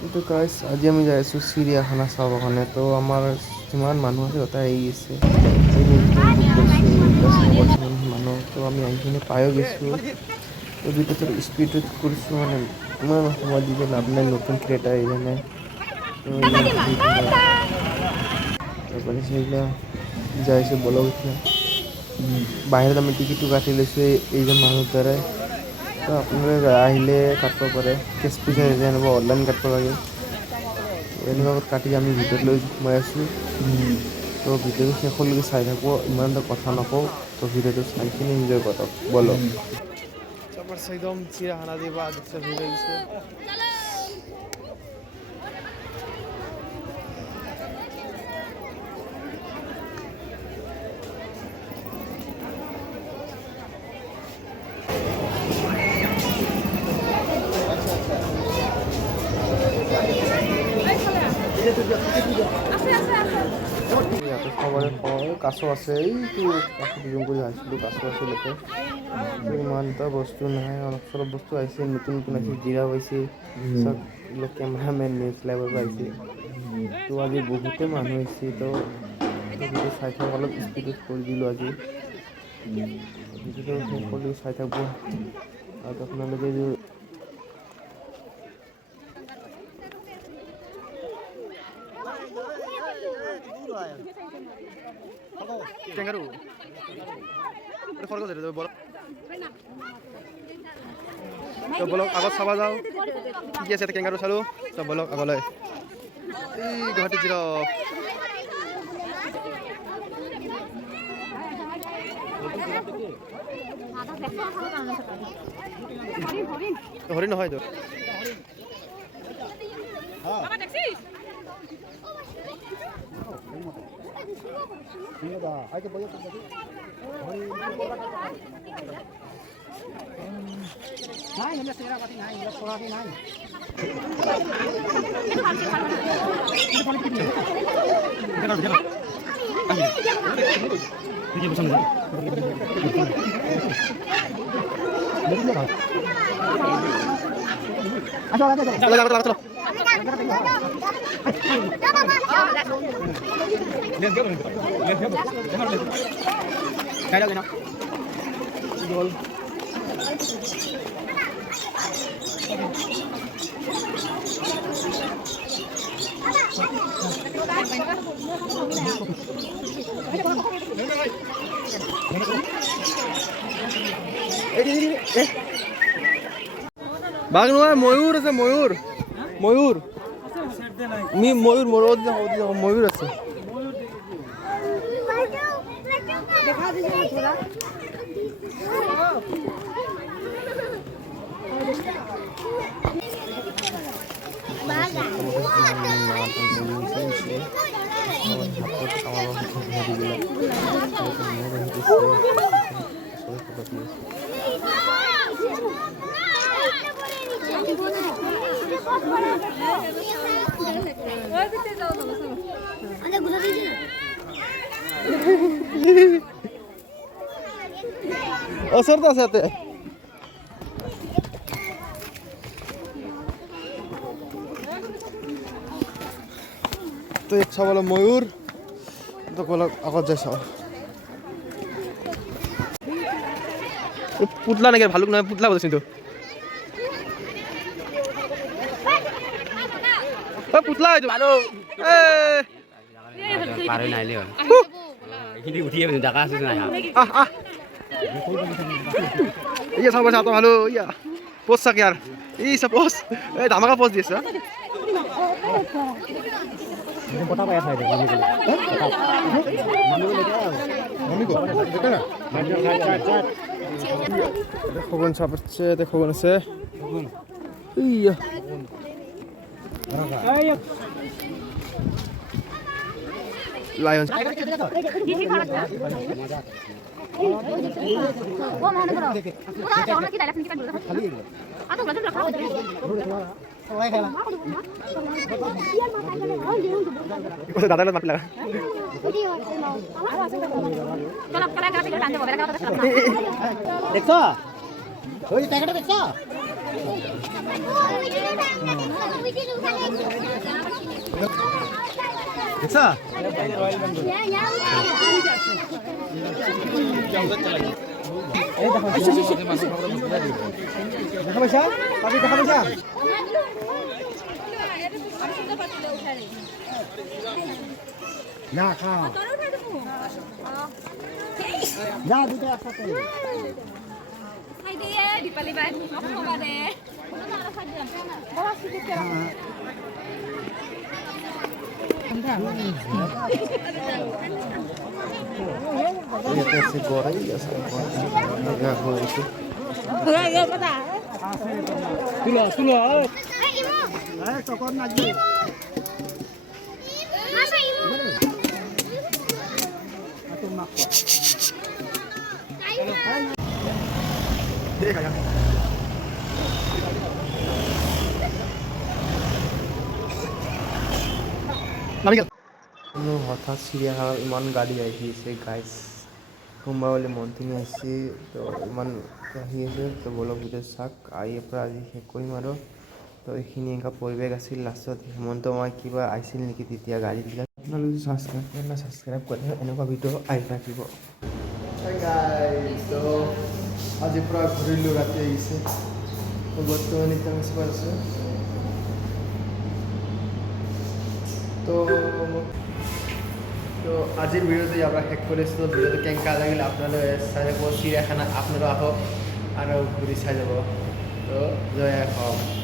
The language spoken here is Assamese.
কিন্তু গাইছ আজি আমি যাই আছোঁ চিৰিয়াখানা চাবৰ কাৰণে। তো আমাৰ যিমান মানুহ আছে গোটেই আহি গৈছে। মানুহ তো আমি আহিখিনি পায়ো গৈছোঁ। তো ভিডিঅ'টো স্পীডত কৰিছোঁ মানে ইমান সময় দি লাভ নাই, নতুন ক্ৰিয়েটাৰ এইজনে। তো ইমান তাৰপৰা সেইগিলা যাইছোঁ বলক এতিয়া বাহিৰত আমি টিকেটটো কাটি লৈছোঁ এইজন মানুহৰ দ্বাৰাই। তো আপোনালোকে আহিলে কাটিব পাৰে, কেছ পইচা যেনিবা অনলাইন কাটিব লাগে। এনেকুৱা কাটি আমি ভিতৰত লৈ সোমাই আছোঁ। তো ভিডিঅ'টো শেষলৈকে চাই থাকোঁ, ইমান এটা কথা নকওঁ। তো ভিডিঅ'টো চাইখিনি এনজয় কৰক বলক। একদম চিৰিয়াখানা দিব আগতে ভিৰ হৈছে। ইয়াতে সবৰে কাছ আছে, এইটো কাছ দুজন কৰি আহিছিলোঁ, কাছ আছে ইয়াতে। ইমান এটা বস্তু নাই, অলপ চলপ বস্তু আহিছে, নতুন নতুন আহিছে, জিৰা পাইছে চব। এইবিলাক কেমেৰামেন নিউজ লাইভৰ পৰা আহিছে। তো আজি বহুতে মানুহ আহিছে। তো ভিডিঅ' চাই থাকোঁ, অলপ স্পীডত কৰি দিলোঁ আজি। ভিডিঅ'টো শেষলৈকে চাই থাকব আৰু আপোনালোকে ক্যাঙ্গারু খরগোশ এটা বলো তো বলক আগত চাবা যাওঁ কি আছে ক্যাঙ্গারু চালোঁ। তো বলক আগলৈ এই গুৱাহাটী জিৰাফ। হৰিণ নহয় তো বাঘ নহয়, ময়ূৰ আছে, ময়ূৰ ময়ূৰ ময়ূৰ ময়ূৰ ময়ূৰ আছে। ওচৰতে আছে ইয়াতে। তো এক চাবলৈ ময়ূৰ, তো বলক আগত যাই চাওঁ। পুতলা নেকি? ভালুক নহয়, পুতলা বলছি তো পুতলা হয়তো ভালুক। পারে নাইলে হল এখানে উঠিয়ে জায়গা আছে না ইয়া সব বাচ্চা তো ভালো ইয়া পোস্ট সাক यार এই সব পোস্ট এই ধামাকা পোস্ট দিছে পটা পায়া থাকে দেখো কোন ছাপছে, দেখো কোন আছে ইয়া লায়ন দাদা মাপলা দেখছো ওই টাকাটা দেখছো দেখছা দেখা পাইছা পাবি দেখা পাইছা না খা না দুটো একসাথে Hai dia di Paliban. Apa kabar deh? Bawa sedikit ya. ইয়াতে আছে গড়াই আছে দেখা হয়েছে Ya, pada. তুলো Hai, Ibu. তখন নাচবি Masa Ibu? হঠাৎ চিৰিয়াখানাত ইমান গাড়ী আহি আছে গাইজ কোনোবা বোলে মন্থিনী আহিছে তো ইমান আহি আছে তো বলক ভিডিঅ' চাওক আহিৰ পৰা আজি শেষ কৰিম আৰু তো এইখিনি এনেকুৱা পৰিৱেশ আছিল লাষ্টত হেমন্ত মই কিবা আহিছিল নেকি তেতিয়া গাড়ীবিলাক আপোনালোকে ছাবস্ক্ৰাইব কৰে না ছাবস্ক্ৰাইব কৰে এনেকুৱা ভিডিঅ' আহি থাকিব তো আজিৰ পৰা ঘূৰিলোঁ ৰাতি আহিছে তো বৰ্তমান এতিয়া আমি চাই আছোঁ তো আজিৰ ভিডিঅ'টো ইয়াৰ পৰা শেষ কৰিছোঁ ভিডিঅ'টো কেনেকুৱা লাগিল আপোনালোকে চাই যাব চিৰিয়াখানা আপোনালোক আহক আৰু ঘূৰি চাই যাব তো জয় অসম